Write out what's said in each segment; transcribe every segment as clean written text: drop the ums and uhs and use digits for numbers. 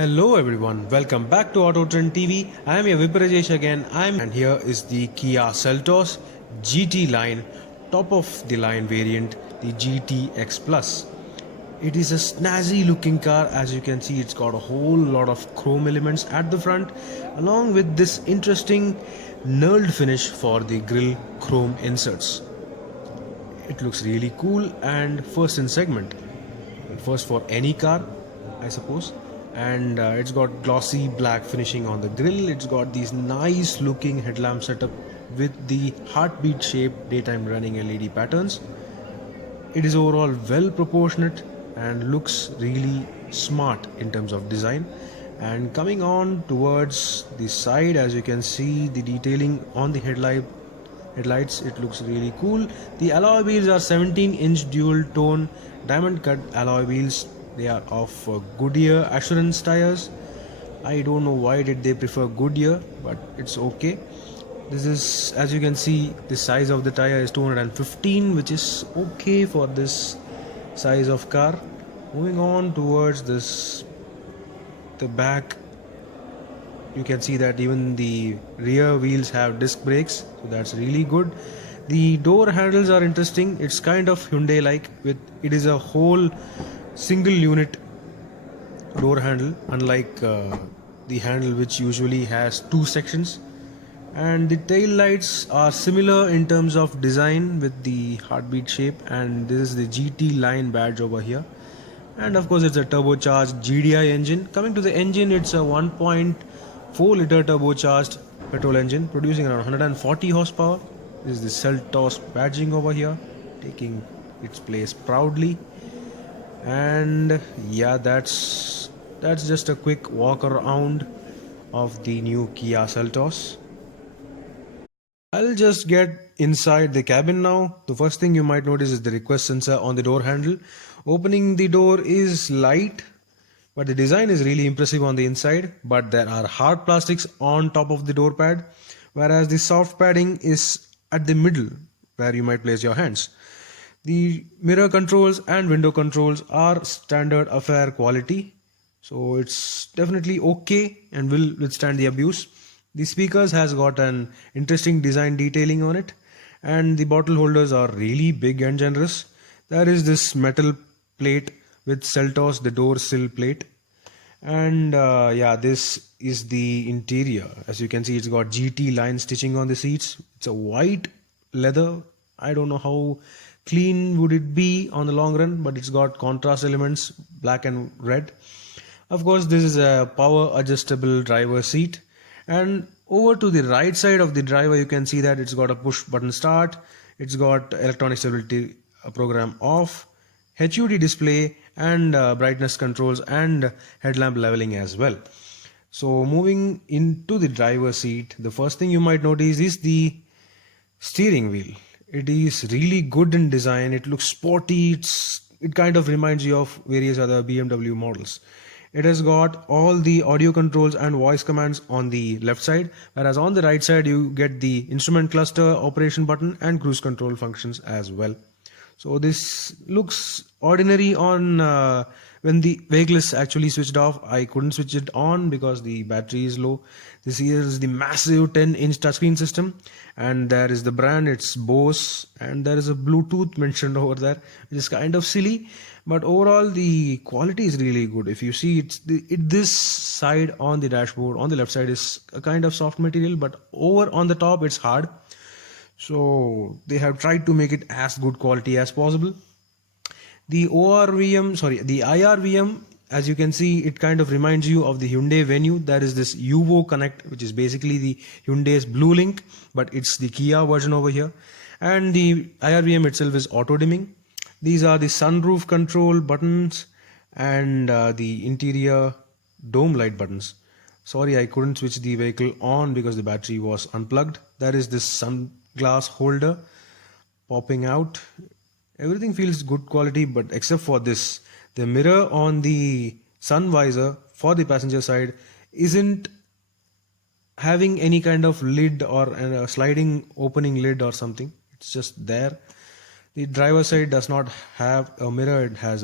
Hello everyone, welcome back to Auto Trend TV. I am your Viprajesh again. And here is the Kia Seltos GT line, top of the line variant, the GTX Plus. It is a snazzy looking car. As you can see, it's got a whole lot of chrome elements at the front, along with this interesting knurled finish for the grille chrome inserts. It looks really cool and first in segment. First for any car, I suppose. And it's got glossy black finishing on the grille. It's got these nice looking headlamp setup with the heartbeat shaped daytime running LED patterns. It is overall well proportionate and looks really smart in terms of design. And coming on towards the side, as you can see, the detailing on the headlights, it looks really cool. The alloy wheels are 17-inch dual tone diamond cut alloy wheels. They are of Goodyear Assurance tires. I don't know why did they prefer Goodyear, but it's okay. This is, as you can see, the size of the tire is 215, which is okay for this size of car. Moving on towards the back, you can see that even the rear wheels have disc brakes, so that's really good. The door handles are interesting. It's kind of Hyundai like, it is a whole single unit door handle, unlike the handle which usually has two sections. And the tail lights are similar in terms of design with the heartbeat shape, and this is the GT line badge over here. And of course it's a turbocharged GDI engine. Coming to the engine, it's a 1.4 liter turbocharged petrol engine producing around 140 horsepower. This is the Seltos badging over here, taking its place proudly. And yeah, that's just a quick walk around of the new Kia Seltos. I'll just get inside the cabin now. The first thing you might notice is the request sensor on the door handle. Opening the door is light, but the design is really impressive on the inside. But there are hard plastics on top of the door pad, whereas the soft padding is at the middle where you might place your hands. The mirror controls and window controls are standard affair quality, so it's definitely okay and will withstand the abuse. The speakers has got an interesting design detailing on it, and the bottle holders are really big and generous. There is this metal plate with Seltos, the door sill plate. And yeah, this is the interior. As you can see, it's got GT line stitching on the seats. It's a white leather. I don't know how clean would it be on the long run, but it's got contrast elements, black and red. Of course, this is a power adjustable driver seat. And over to the right side of the driver, you can see that it's got a push button start. It's got electronic stability program off, HUD display, and brightness controls and headlamp leveling as well. So moving into the driver seat, the first thing you might notice is the steering wheel. It is really good in design. It looks sporty. It kind of reminds you of various other BMW models. It has got all the audio controls and voice commands on the left side, whereas on the right side you get the instrument cluster, operation button, and cruise control functions as well. So this looks ordinary on when the vehicle is actually switched off. I couldn't switch it on because the battery is low. This here is the massive 10-inch touchscreen system, and there is the brand, it's Bose, and there is a Bluetooth mentioned over there, which is kind of silly, but overall the quality is really good. If you see, this side on the dashboard, on the left side, is a kind of soft material, but over on the top it's hard. So they have tried to make it as good quality as possible. The IRVM, as you can see, it kind of reminds you of the Hyundai Venue. There is this Uvo Connect, which is basically the Hyundai's Blue Link, but it's the Kia version over here. And the IRVM itself is auto dimming. These are the sunroof control buttons and the interior dome light buttons. Sorry, I couldn't switch the vehicle on because the battery was unplugged. There is this sunglass holder popping out. Everything feels good quality, but except for this, the mirror on the sun visor for the passenger side isn't having any kind of lid or a sliding opening lid or something. It's just there. The driver side does not have a mirror, it has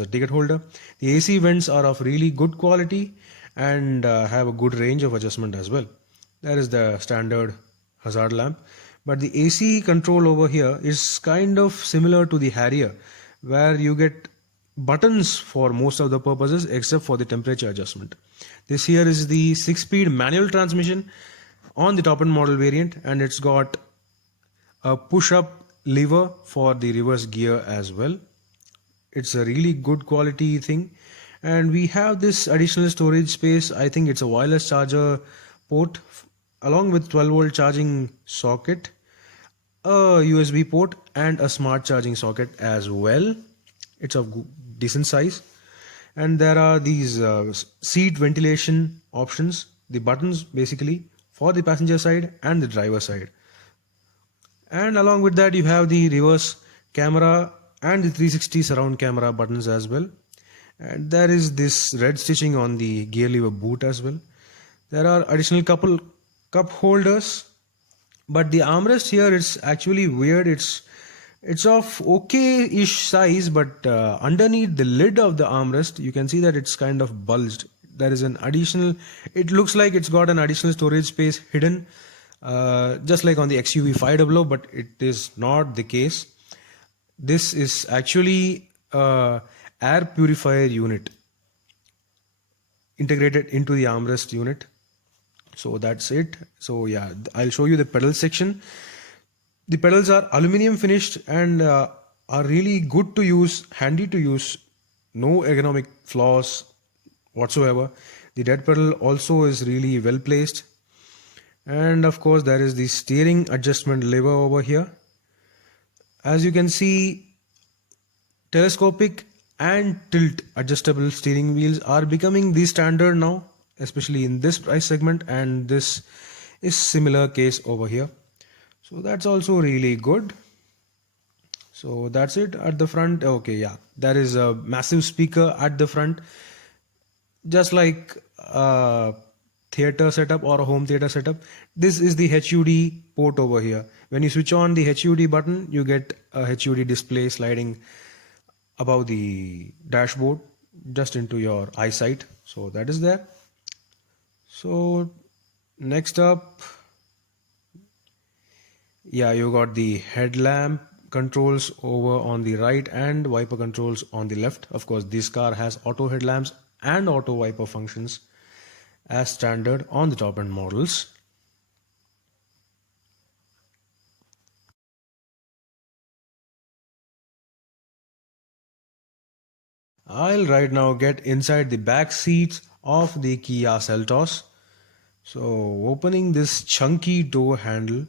a ticket holder. The AC vents are of really good quality and have a good range of adjustment as well. There is the standard hazard lamp, but the AC control over here is kind of similar to the Harrier, where you get buttons for most of the purposes except for the temperature adjustment. This here is the 6-speed manual transmission on the top end model variant, and it's got a push-up lever for the reverse gear as well. It's a really good quality thing, and we have this additional storage space. I think it's a wireless charger port along with 12-volt charging socket, a USB port and a smart charging socket as well. It's of decent size, and there are these seat ventilation options, the buttons basically for the passenger side and the driver side. And along with that you have the reverse camera and the 360 surround camera buttons as well. And there is this red stitching on the gear lever boot as well. There are additional couple cup holders, but the armrest here is actually weird. It's of okay-ish size, but underneath the lid of the armrest you can see that it's kind of bulged. There is an additional, it looks like it's got an additional storage space hidden, just like on the XUV 500, but it is not the case. This is actually a air purifier unit integrated into the armrest unit. So that's it. So yeah, I'll show you the pedal section. The pedals are aluminum finished and are really good to use, handy to use, no ergonomic flaws whatsoever. The dead pedal also is really well placed, and of course there is the steering adjustment lever over here. As you can see, telescopic and tilt adjustable steering wheels are becoming the standard now, especially in this price segment, and this is similar case over here. So that's also really good. So that's it at the front. Okay, yeah, there is a massive speaker at the front, just like a theater setup or a home theater setup. This is the HUD port over here. When you switch on the HUD button, you get a HUD display sliding above the dashboard just into your eyesight. So that is there. So next up, yeah, you got the headlamp controls over on the right and wiper controls on the left. Of course, this car has auto headlamps and auto wiper functions as standard on the top end models. I'll right now get inside the back seats of the Kia Seltos. So opening this chunky door handle,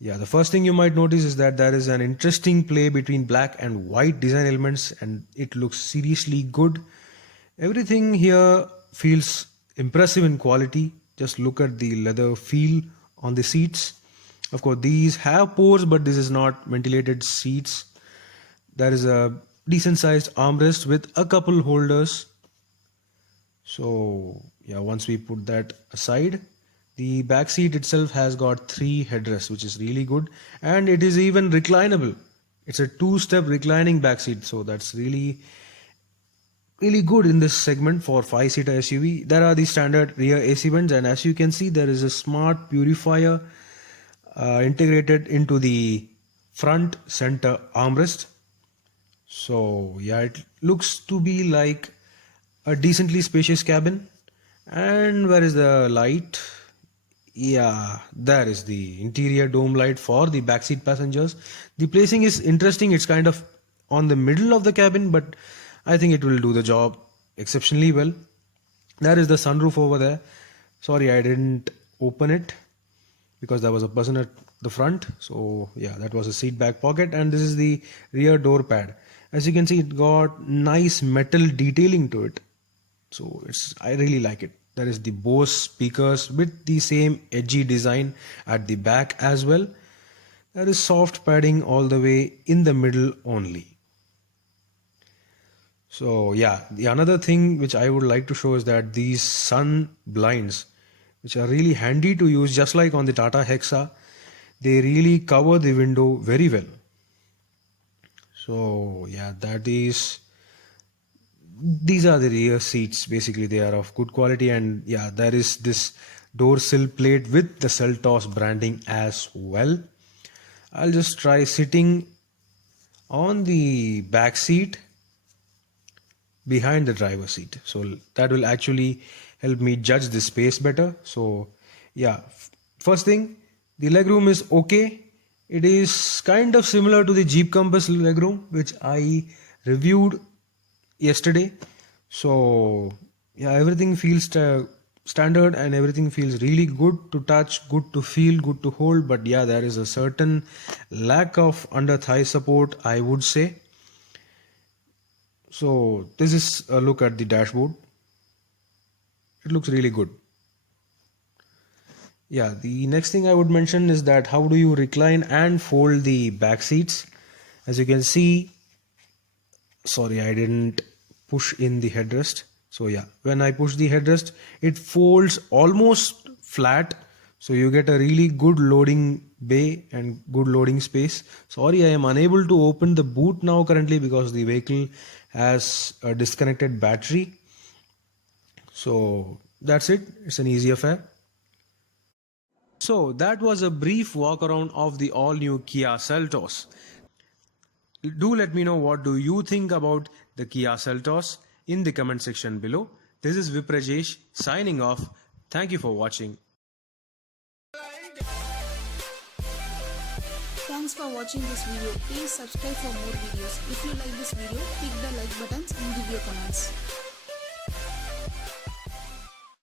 yeah, the first thing you might notice is that there is an interesting play between black and white design elements, and it looks seriously good. Everything here feels impressive in quality. Just look at the leather feel on the seats. Of course, these have pores, but this is not ventilated seats. There is a decent sized armrest with a couple holders. So yeah, once we put that aside, the back seat itself has got 3 headrests, which is really good, and it is even reclinable. It's a 2-step reclining back seat, so that's really good in this segment for 5-seater SUV. There are the standard rear AC vents, and as you can see, there is a smart purifier integrated into the front center armrest. So yeah, it looks to be like a decently spacious cabin. And where is the light? Yeah, there is the interior dome light for the backseat passengers. The placing is interesting. It's kind of on the middle of the cabin, but I think it will do the job exceptionally well. There is the sunroof over there. Sorry, I didn't open it because there was a person at the front. So yeah, that was a seat back pocket, and this is the rear door pad. As you can see, it got nice metal detailing to it. So I really like it. There is the Bose speakers with the same edgy design at the back as well. There is soft padding all the way in the middle only. So yeah, the another thing which I would like to show is that these sun blinds, which are really handy to use, just like on the Tata Hexa, they really cover the window very well. So yeah, these are the rear seats. Basically, they are of good quality, and yeah, there is this door sill plate with the Seltos branding as well. I'll just try sitting on the back seat behind the driver's seat, so that will actually help me judge the space better. So yeah, first thing, the legroom is okay. It is kind of similar to the Jeep Compass legroom which I reviewed yesterday. So yeah, everything feels standard, and everything feels really good to touch, good to feel, good to hold. But yeah, there is a certain lack of under thigh support, I would say. So this is a look at the dashboard. It looks really good. Yeah, the next thing I would mention is that how do you recline and fold the back seats. As you can see, sorry, I didn't push in the headrest. So yeah, when I push the headrest, it folds almost flat, so you get a really good loading bay and good loading space. Sorry, I am unable to open the boot now currently because the vehicle has a disconnected battery. So that's it, it's an easy affair. So that was a brief walk around of the all new Kia Seltos. Do let me know what do you think about the Kia Seltos in the comment section below. This is Viprajesh signing off. Thank you for watching. Thanks for watching this video. Please subscribe for more videos. If you like this video, click the like buttons and give your comments.